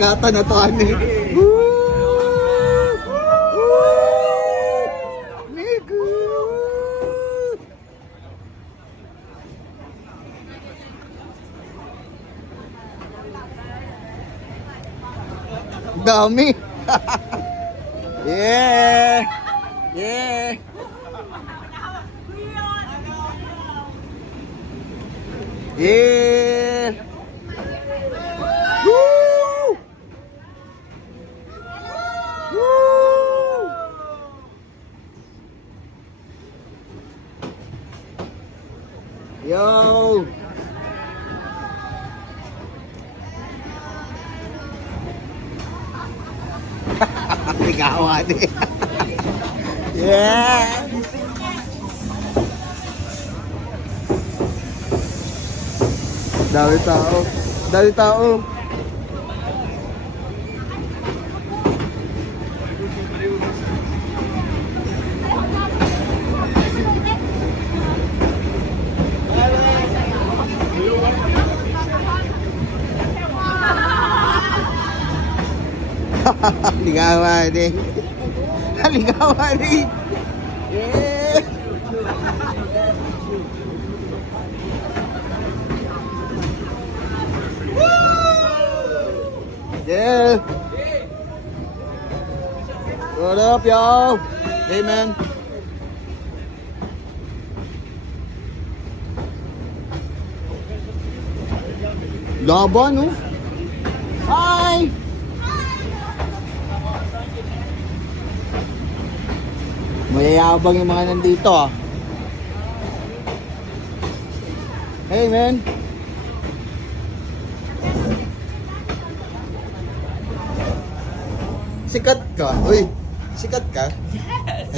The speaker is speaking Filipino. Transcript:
Gata na to, ano eh. Migo! Dami! Yeah! Yeah! Yeah! Woo! Woo! Yo! Ligawan eh. Yeah! Dami tao. Dami tao. Ligawan eh. Ligawan eh. Yeah! Yeah! What up, y'all? Hey, man. Laban, no? Hi! Mayayabang yung mga nandito, ah. Hey, man. Sikat ka? Uy, sikat ka? Yes!